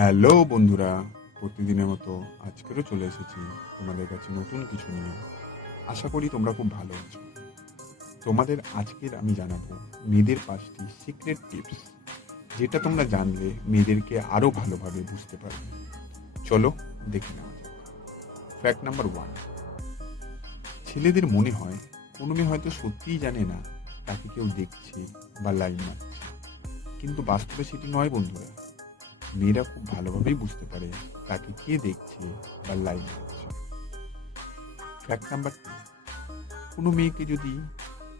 Hello বন্ধুরা, প্রতিদিনের মতো আজকেরও চলে এসেছি তোমাদের কাছে নতুন কিছু নিয়ে। আশা করি তোমরা খুব ভালো আছো। তোমাদের আজকের আমি জানাবো মেয়েদের 5টি সিক্রেট টিপস, যেটা তোমরা জানলে মেয়েদেরকে আরো ভালোভাবে বুঝতে পারবে। চলো দেখে নেওয়া যাক। Fact number 1। ছেলেদের মনে হয় কোনো মেয়ে হয়তো সত্যিই জানে না তাকে কেউ দেখছে বা লাইন মারছে, কিন্তু বাস্তবে সেটি নয় বন্ধুরা। মেয়েরা খুব ভালোভাবেই বুঝতে পারে তাকে কে দেখছে বা লাইন দিচ্ছে। Fact number 2। কোনো মেয়েকে যদি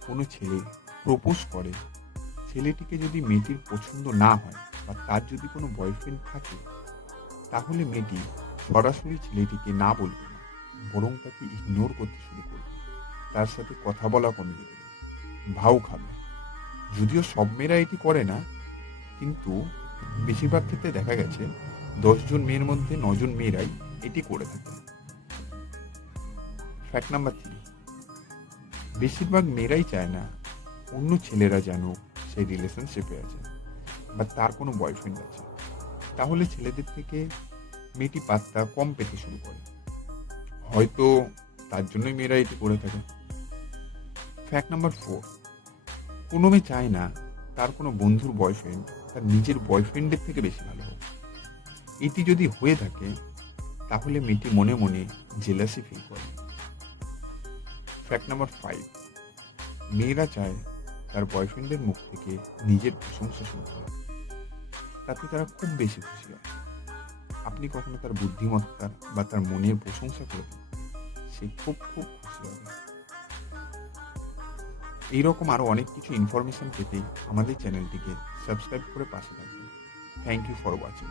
কোনো ছেলে প্রপোজ করে, ছেলেটিকে যদি মেয়েটির পছন্দ না হয় বা তার যদি কোনো বয়ফ্রেন্ড থাকে, তাহলে মেয়েটি সরাসরি ছেলেটিকে না বলবে না, বরং তাকে ইগনোর করতে শুরু করবে, তার সাথে কথা বলা কমিয়ে দেবে, ভাও খাবে। যদিও সব মেয়েরা এটি করে না, কিন্তু বেশিরভাগ ক্ষেত্রে দেখা গেছে 10 জন মেয়ের মধ্যে 9 জন মেয়েরাই এটি করে থাকে। Fact number 3। বেশিরভাগ মেয়েরাই চায় না অন্য ছেলেরা জানুক সেই রিলেশনশিপে আছে বা তার কোনো বয়ফ্রেন্ড আছে, তাহলে ছেলেদের থেকে মেয়েটি পাত্তা কম পেতে শুরু করে। হয়তো তার জন্যই মেয়েরা এটি করে থাকে। Fact number 4। কোনো মেয়ে চায় না তার কোনো বন্ধুর বয়ফ্রেন্ড তার নিজের বয়ফ্রেন্ডের থেকে বেশি ভালো হোক। এটি যদি হয়ে থাকে, তাহলে মেয়েটি মনে মনে জেলাসি ফিল করে। Fact number 5। মেয়েরা চায় তার বয়ফ্রেন্ডের মুখ থেকে নিজের প্রশংসা শুনতে হয়, তাতে তারা খুব বেশি খুশি হয়। আপনি কখনো তার বুদ্ধিমত্তার বা তার মনের প্রশংসা করে দিন, সে খুব খুব খুশি হবে। এইরকম আরো অনেক কিছু ইনফরমেশন পেতে আমাদের চ্যানেলটিকে সাবস্ক্রাইব করে পাশে থাকবেন। Thank you for watching.